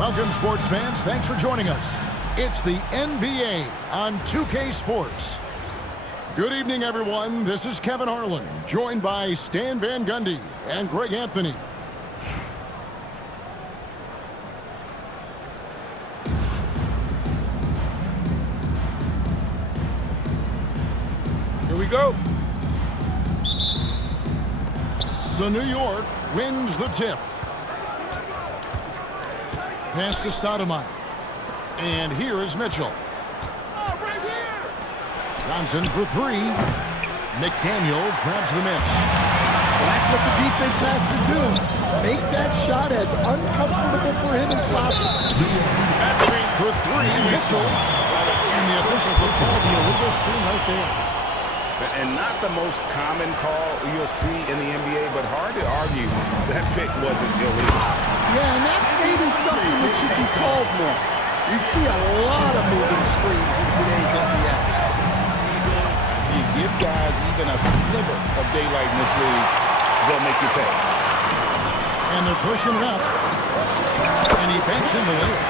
Welcome, sports fans. Thanks for joining us. It's the NBA on 2K Sports. Good evening, everyone. This is Kevin Harlan, joined by Stan Van Gundy and Greg Anthony. Here we go. So New York wins the tip. Pass to Stoudemire. And here is Mitchell. Johnson for three. McDaniel grabs the miss. That's what the defense has to do. Make that shot as uncomfortable for him as possible. For three, Mitchell. And the officials will call the illegal screen right there. And not the most common call you'll see in the NBA, but hard to argue that pick wasn't illegal. Yeah, and that's maybe something that should be called more. We see a lot of moving screens in today's NBA. If you give guys even a sliver of daylight in this league, they'll make you pay. And they're pushing it up. And he banks in the layup.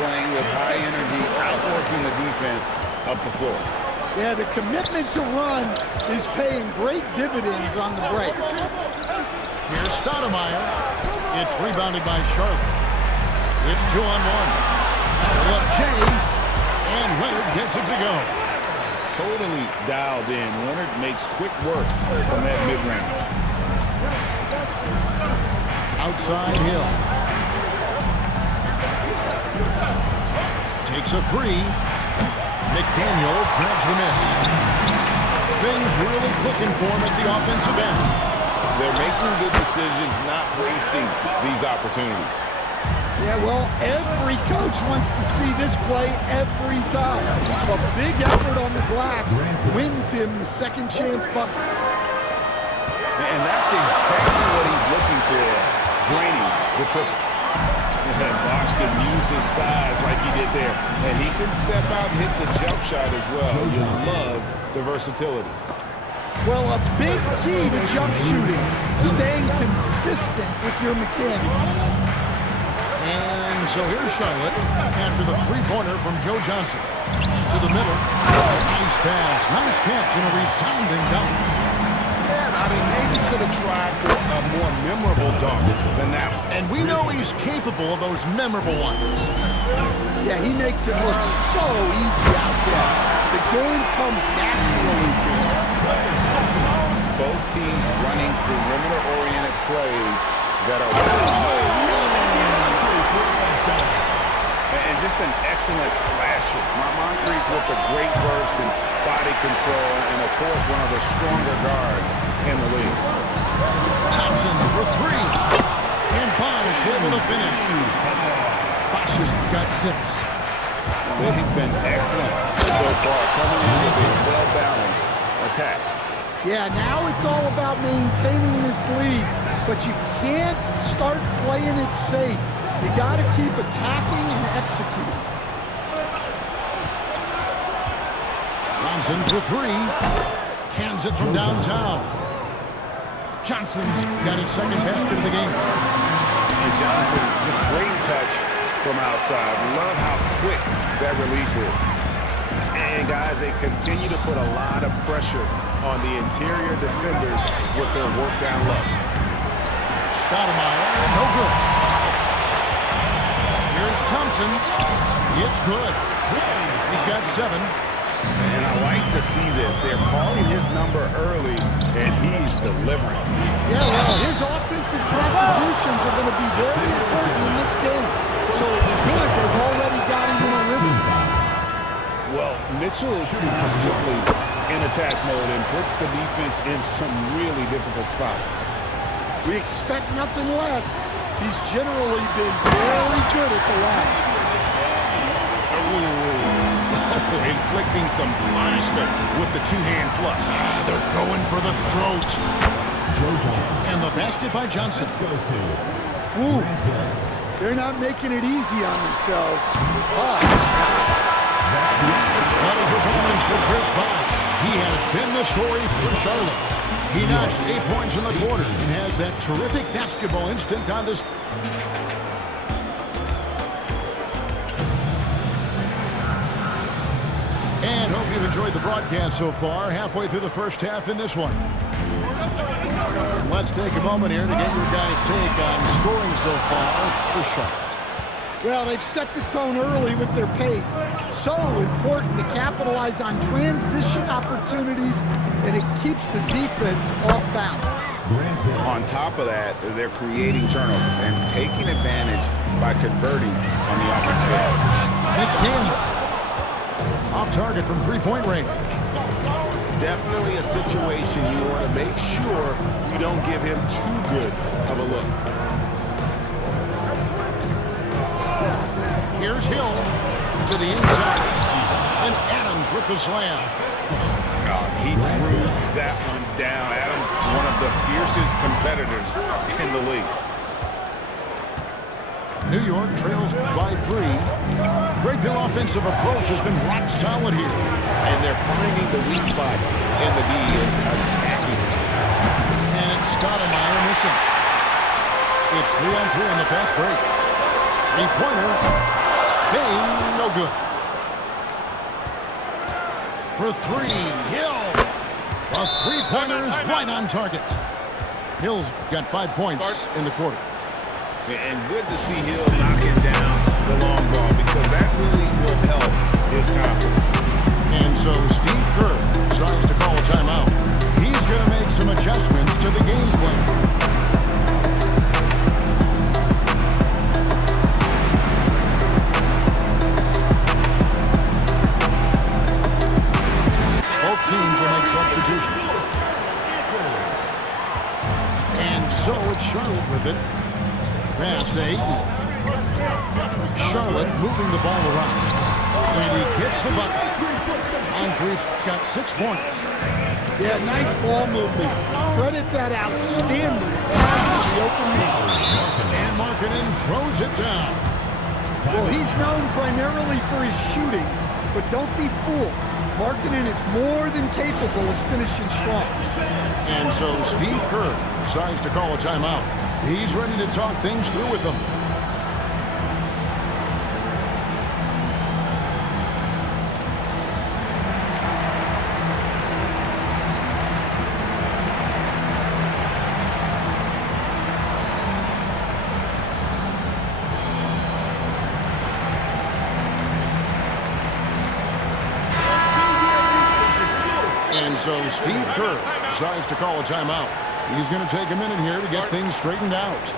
Playing with high energy, outworking the defense up the floor. Yeah, the commitment to run is paying great dividends on the break. Here's Stoudemire. It's rebounded by Charlotte. It's 2-on-1. Up Jay. And Leonard gets it to go. Totally dialed in. Leonard makes quick work from that mid-range. Outside Hill. Takes a three. McDaniel grabs the miss. Things really clicking for him at the offensive end. They're making good decisions, not wasting these opportunities. Yeah, well, every coach wants to see this play every time. A big effort on the glass wins him the second chance bucket. And that's exactly what he's looking for, draining the triple. And Bosh can use his size like he did there. And he can step out and hit the jump shot as well. You love the versatility. Well, a big key to jump shooting, staying consistent with your mechanics. And so here's Charlotte after the three-pointer from Joe Johnson. To the middle. Nice pass. Nice catch and a resounding dunk. Yeah, I mean, maybe could have tried for a more memorable dunk than that one. And we know he's capable of those memorable ones. Yeah, he makes it look so easy out there. The game comes naturally to him. Both teams running perimeter-oriented plays that are and just an excellent slasher. Moncrief with the great burst and body control, and of course one of the stronger guards in the league. Thompson for three. And Bosh able to finish. Bosh has got 6. They've been excellent so far, coming in with a well-balanced attack. Yeah, now it's all about maintaining this lead, but you can't start playing it safe. You got to keep attacking and executing. Johnson for three. Cans it from downtown. Johnson's got his second basket of the game. And Johnson, just great touch from outside. Love how quick that release is. And guys, they continue to put a lot of pressure on the interior defenders with their work down low. Stoudemire, no good. Here's Thompson. It's good. He's got 7. And I like to see this. They're calling his number early, and he's delivering. Yeah, well, his offensive contributions are going to be very important in this game. So it's good they've already got him in a rhythm. Well, Mitchell is constantly in attack mode and puts the defense in some really difficult spots. We expect nothing less. He's generally been very good at the line. Inflicting some punishment with the two-hand flush. They're going for the throat. And the basket by Johnson. Ooh, they're not making it easy on themselves. What a performance for Chris Bosh. He has been the story for Charlotte. He notched 8 points in the quarter and has that terrific basketball instinct on this. you've enjoyed the broadcast so far. Halfway through the first half in this one. And let's take a moment here to get your guys' take on scoring so far for Charlotte. Well, they've set the tone early with their pace. So important to capitalize on transition opportunities, and it keeps the defense off balance. On top of that, they're creating turnovers and taking advantage by converting on the offensive end. McDaniel. Off target from three-point range. Definitely a situation you want to make sure you don't give him too good of a look. Here's Hill to the inside. And Adams with the slam. He threw that one down. Adams, one of the fiercest competitors in the league. New York trails by 3. Greg, their offensive approach has been rock solid here. And they're finding the weak spots in the D and attacking. And it's Stoudemire missing. It's 3-on-3 on the fast break. Three-pointer. Bang, no good. For 3, Hill. The three-pointer is right on target. Hill's got 5 points in the quarter. And good to see Hill knocking down the long ball because that really will help his confidence. And so Steve Kerr decides to call a timeout. He's going to make some adjustments to the game plan. Teams will make substitutions. And so it's Charlotte with it. Pass to Ayton. Charlotte moving the ball around. And he hits the button. Moncrief's got 6 points. Yeah, nice ball movement. Credit that outstanding pass to the open man. And Markkanen throws it down. Well, he's known primarily for his shooting, but don't be fooled. Markkanen is more than capable of finishing strong. And so Steve Kerr decides to call a timeout. He's ready to talk things through with them. And so Steve Kerr decides to call a timeout. He's going to take a minute here to get things straightened out.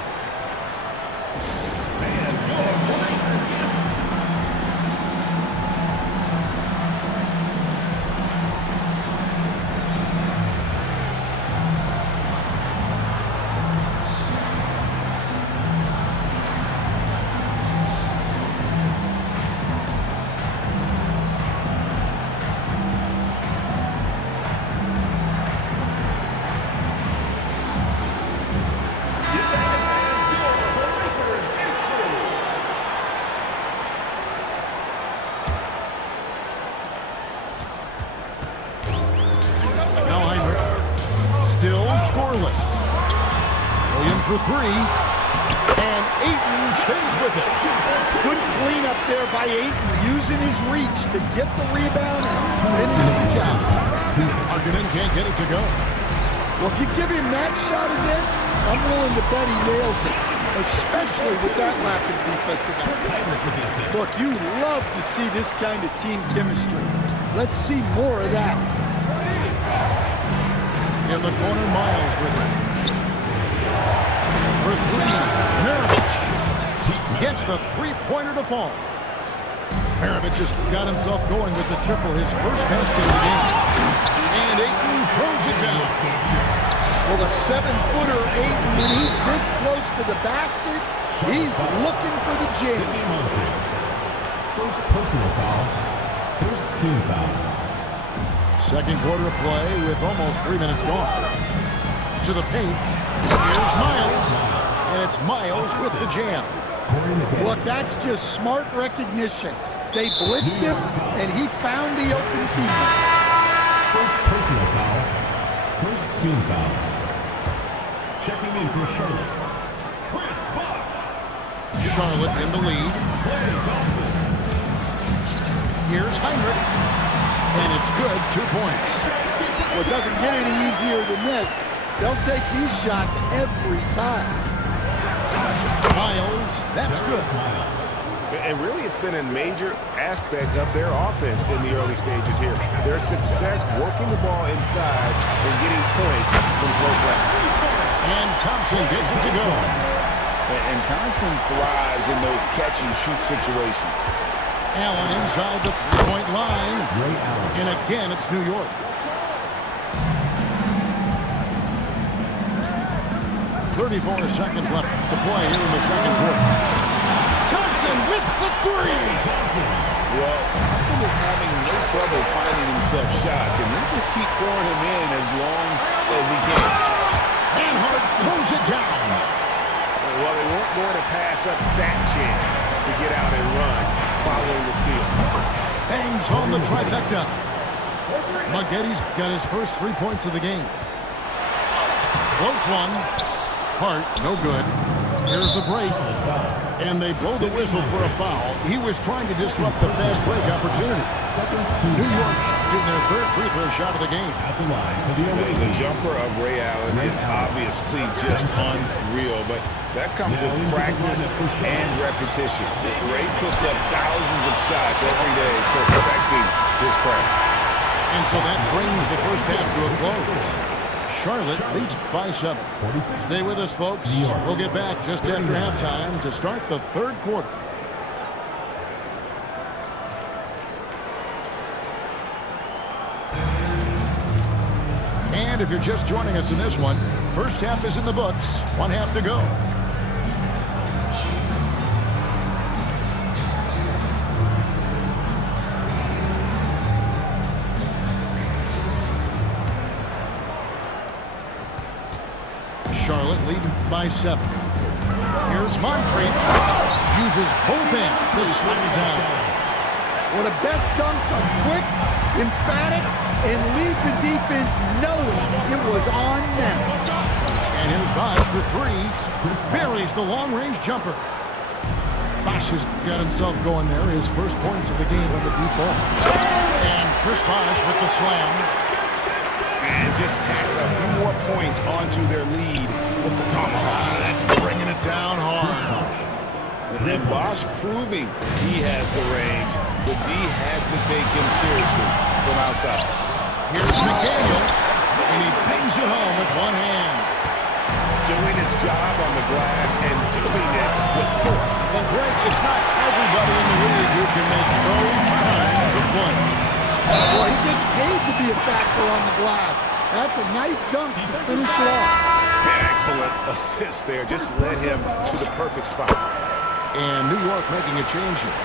Scoreless. Williams for 3. And Ayton stays with it. Good cleanup there by Ayton, using his reach to get the rebound and finish the job. Markkanen can't get it to go. Well, if you give him that shot again, I'm willing to bet he nails it, especially with that lack of defensive effort. Look, you love to see this kind of team chemistry. Let's see more of that. In the corner, Miles with it. For 3, Maravich. He gets the three-pointer to fall. Maravich just got himself going with the triple, his first basket of the game. And Ayton throws it down. Well, the 7-footer Ayton, when he's this close to the basket, he's looking for the jam. First personal foul. First team foul. Second quarter of play with almost 3 minutes gone. To the paint. Here's Miles. And it's Miles with the jam. Look, that's just smart recognition. They blitzed him, and he found the open teammate. First personal foul. First team foul. Checking in for Charlotte. Chris Bosh. Charlotte in the lead. Here's Heinrich. And it's good, 2 points. Well, it doesn't get any easier than this. They'll take these shots every time. Miles, that's good. And really, it's been a major aspect of their offense in the early stages here. Their success working the ball inside and getting points from close range. And Thompson gets it to go. And Thompson thrives in those catch-and-shoot situations. Allen inside the three-point line. And again, it's New York. 34 seconds left to play here in the second quarter. Thompson with the three. Well, Thompson is having no trouble finding himself shots, and he'll just keep throwing him in as long as he can. Manhart throws it down. Well, they weren't going to pass up that chance to get out and run following the steal. Bangs home the trifecta. Maggetti's got his first 3 points of the game. Floats one. Hart, no good. Here's the break. And they blow the whistle for a foul. He was trying to disrupt the fast break opportunity. New York shooting their third free throw shot of the game. The jumper of Ray Allen is obviously just unreal, but that comes with practice and repetition. Ray puts up thousands of shots every day perfecting his craft. And so that brings the first half to a close. Charlotte leads by 7. Stay with us, folks. We'll get back just after halftime to start the third quarter. And if you're just joining us in this one, first half is in the books. 1 half to go. Charlotte leading by 7. Here's Moncrief. Uses both hands to slam it down. Well, the best dunks are quick, emphatic, and leave the defense knowing it was on them. And here's Bosh for 3. Buries the long-range jumper. Bosh has got himself going there. His first points of the game on the deep ball. And Chris Bosh with the slam. And just tacks a few more points onto their lead with the tomahawk. That's bringing it down hard. And Bosh proving he has the range, but D has to take him seriously from outside. Here's McDaniel, and he pings it home with one hand. Doing his job on the glass and doing it with force. And Greg, it's not everybody in the league who can make those kinds of plays. Well, he gets paid to be a factor on the glass. That's a nice dunk to finish it off. Excellent assist there. Just led him to the perfect spot. And New York making a change here.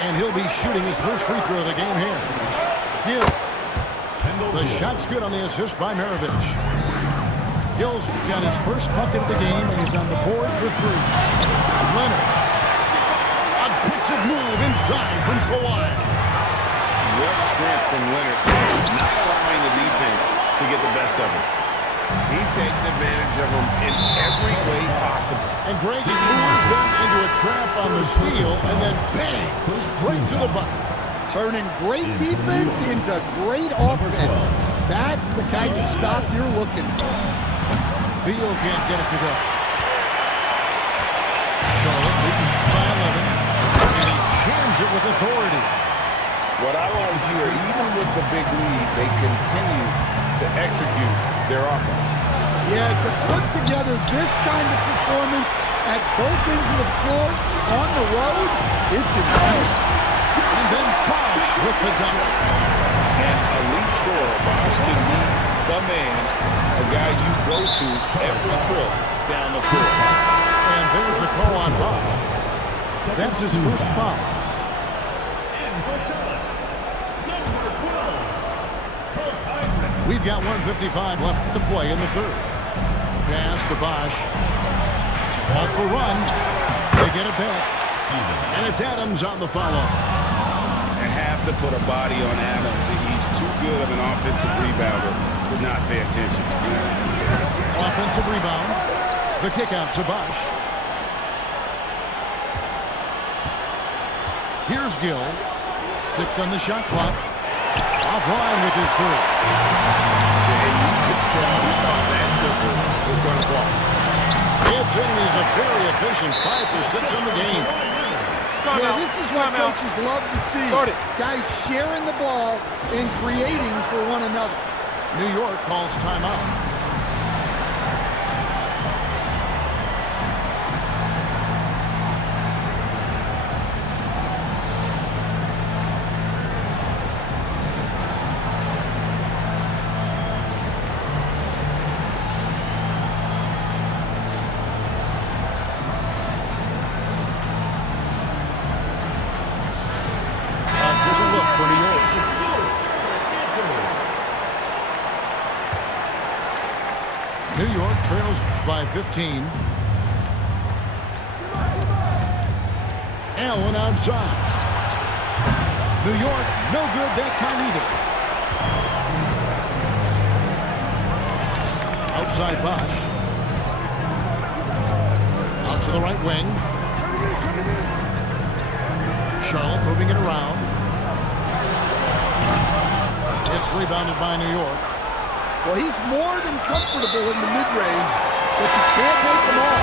And he'll be shooting his first free throw of the game here. Gill. The shot's good on the assist by Maravich. Gill's got his first bucket of the game, and he's on the board for 3. Leonard. Aggressive move inside from Kawhi. What strength from Leonard, not allowing the defense to get the best of him. He takes advantage of them in every way possible. And Greg moves them into a trap on the steal, and then bang, straight to the bucket. Turning great defense into great offense. That's the kind of stop you're looking for. Beal can't get it to go. Charlotte leading by 11, and he jams it with authority. What I like here, even with the big lead, they continue to execute their offense. Yeah, to put together this kind of performance at both ends of the floor on the road, it's impressive. And then Bosh with the dunk. An elite scorer, Bosh can be the man, a guy you go to every trip down the floor. And there's the call on Bosh. That's his first foul. We've got 1:55 left to play in the third. Pass to Bosh. Off the run. They get it back. And it's Adams on the follow. I have to put a body on Adams. He's too good of an offensive rebounder to not pay attention. Offensive rebound. The kick out to Bosh. Here's Gill. 6 on the shot clock. Offline with his three. And you could tell he thought that triple was going to fall. It's in. He's a very efficient 5 for 6 in the game. Yeah, this is what coaches love to see. Guys sharing the ball and creating for one another. New York calls timeout. New York trails by 15. Allen outside. New York, no good that time either. Outside Bosh. Out to the right wing. Charlotte moving it around. It's rebounded by New York. Well, he's more than comfortable in the mid-range, but you can't make them all.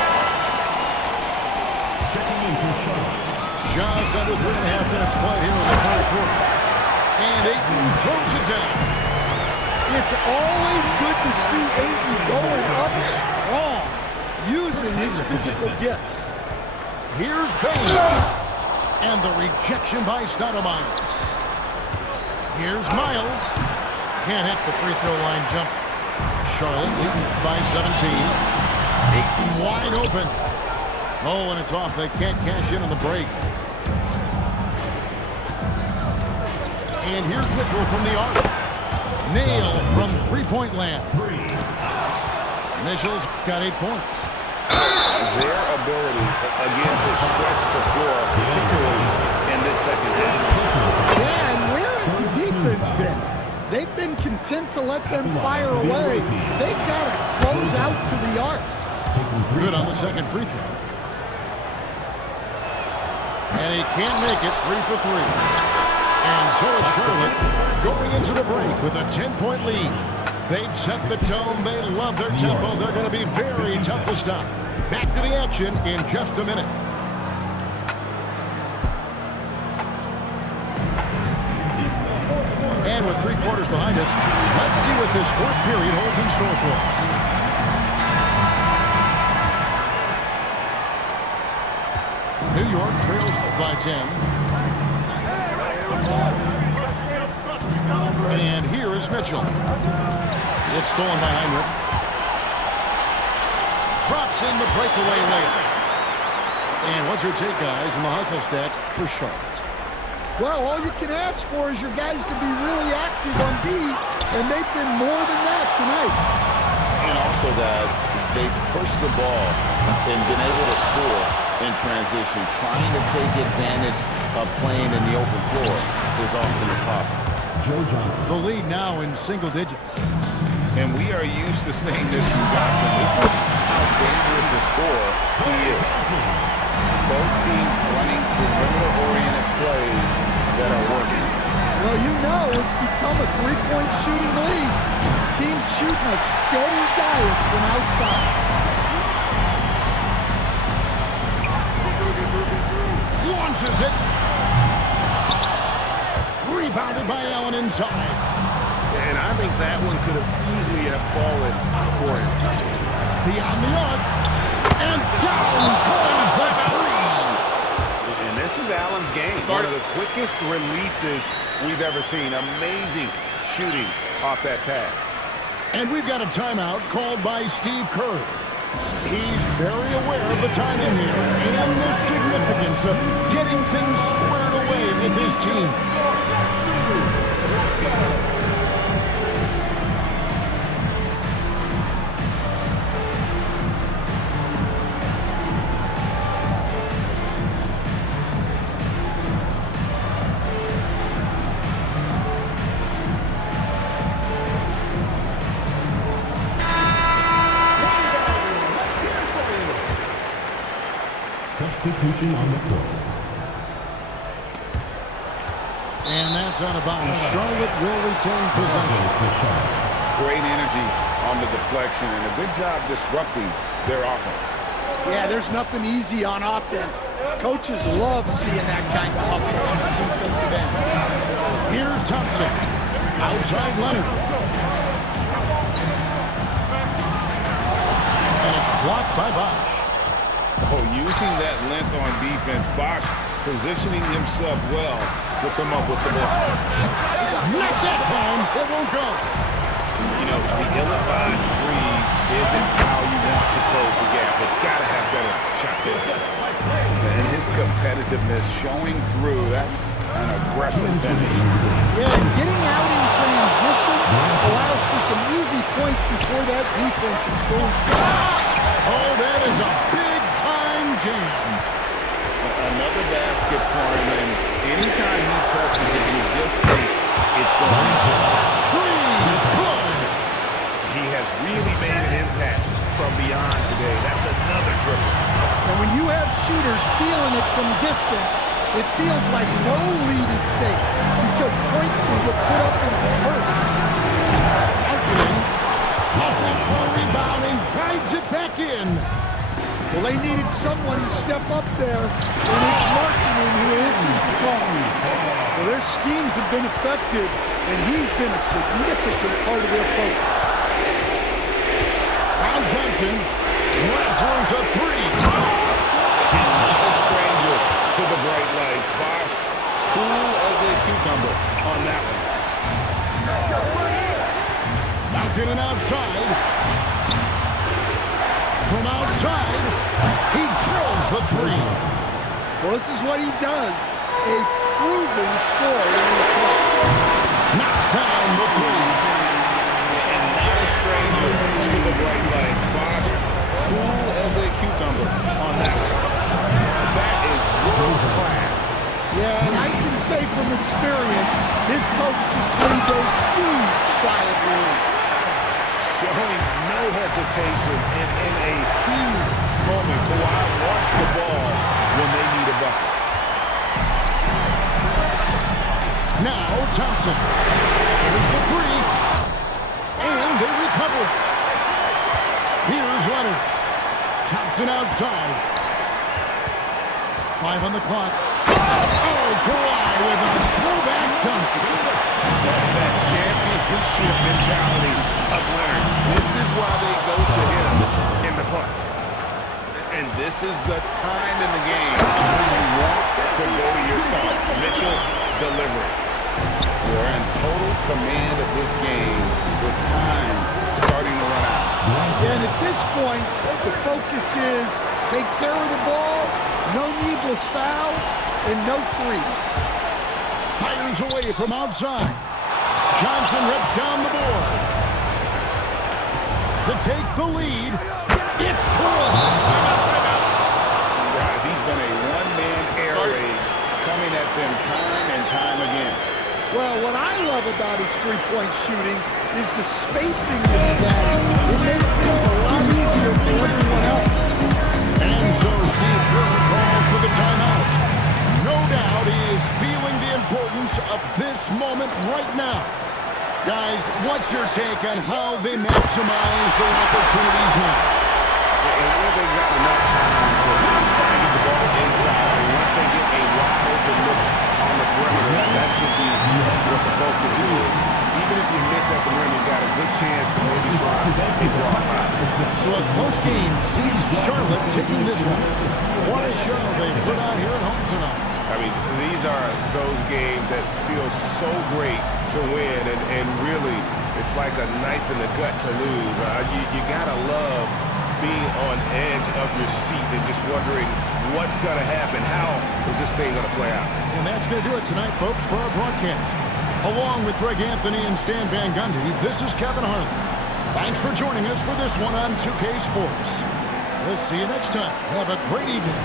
Checking in for Charlotte. Just under 3.5 minutes played here in the third quarter. And Ayton throws it down. It's always good to see Ayton going up strong, using his physical gifts. Here's Bain. And the rejection by Stoudemire. Here's Miles. Can't hit the free throw line jump. Charlotte leading by 17. Ayton wide open. Oh, and it's off. They can't cash in on the break. And here's Mitchell from the arc. Nailed from three-point land. Mitchell's got 8 points. Their ability, again, to stretch the floor, particularly in this second half. Yeah, and where has the defense been? They've been content to let them fire away. They've got to close out to the arc. Good on the second free throw. And he can't make it. 3 for 3. And so it's Charlotte going into the break with a 10-point lead. They've set the tone. They love their tempo. They're going to be very tough to stop. Back to the action in just a minute. And with 3 quarters behind us, let's see what this fourth period holds in store for us. New York trails by 10. And here is Mitchell. It's stolen by Heinrich. Drops in the breakaway layup. And what's your take, guys, on the hustle stats for Charlotte? Well, all you can ask for is your guys to be really active on D, and they've been more than that tonight. And also, guys, they've pushed the ball and been able to score in transition, trying to take advantage of playing in the open floor as often as possible. Joe Johnson. The lead now in single digits. And we are used to saying this from Johnson. This is how dangerous a scorer he is. Both teams running perimeter-oriented plays that are working. Well, you know it's become a three-point shooting lead. Teams shooting a steady diet from outside. Launches it. Rebounded by Allen inside. And I think that one could have easily have fallen for him. Beyond the arc. And down goes the three. And this is Allen's game. One of the quickest releases we've ever seen. Amazing shooting off that pass. And we've got a timeout called by Steve Kerr. He's very aware of the timing here and the significance of getting things squared away with his team. Substitution on the court. And that's out of bounds. Charlotte will retain possession. Great energy on the deflection and a good job disrupting their offense. Yeah, there's nothing easy on offense. Coaches love seeing that kind of hustle on the defensive end. Here's Thompson. Outside Leonard. And it's blocked by Bosh. Oh, using that length on defense, Bosh positioning himself well to come up with the ball. Not that time. It won't go. You know, the ill-advised threes isn't how you want to close the gap. But gotta have better shots here. And his competitiveness showing through. That's an aggressive finish. Yeah, and getting out in transition allows for some easy points before that defense is going south. Oh, that is a big-time jam. Another basket for him, and anytime he touches it, you just think it's going to be good. He has really made an impact from beyond today. That's another triple. And when you have shooters feeling it from distance, it feels like no lead is safe because points can get put up in a hurry. Hustles for rebounding, guides it back in. Well, they needed someone to step up there, and it's Markkanen who answers the call. Well, their schemes have been effective, and he's been a significant part of their focus. Now Johnson answers a three. He's not a stranger to the bright lights. Bosh, cool as a cucumber on that one. Now getting outside. From outside, he drills the three. Well, this is what he does. A proven scorer in the club. Knocks down the three. And not a stranger to the bright lights. Bosh, cool as a cucumber on that one. That is world class. Yeah, and I can say from experience, his coach just played a huge shot at lead. Showing no hesitation and in a huge moment. Kawhi wants the ball when they need a bucket. Now Thompson. Here's the three. And they recover. Here's Leonard. Thompson outside. 5 on the clock. Oh, Kawhi with a throwback dunk. That championship mentality of Leonard. This is why they go to him in the clutch. And this is the time in the game when you want to go to your star. Mitchell delivering. We're in total command of this game with time starting to run out. And at this point, the focus is take care of the ball, no needless fouls, and no threes. Fires away from outside. Johnson rips down the board. To take the lead, it's good. Guys, he's been a one-man air raid coming at them time and time again. Well, what I love about his three-point shooting is the spacing that he's adding. It makes things a lot easier for everyone else. And so Steve Kerr calls for the timeout. No doubt he is feeling the importance of this moment right now. Guys, what's your take on how they maximize their opportunities now? And where they've got enough time to get the ball inside, once they get a wide open look on the perimeter, that should be what the focus is. Even if you miss at the rim, you've got a good chance to maybe try a draw out. So a close game sees Charlotte taking this one. What a show they put out here at home tonight. I mean, these are those games that feel so great to win, and really, it's like a knife in the gut to lose. You gotta love being on edge of your seat and just wondering what's gonna happen. How is this thing gonna play out? And that's gonna do it tonight, folks, for our broadcast. Along with Greg Anthony and Stan Van Gundy, this is Kevin Harlan. Thanks for joining us for this one on 2K Sports. We'll see you next time. Have a great evening.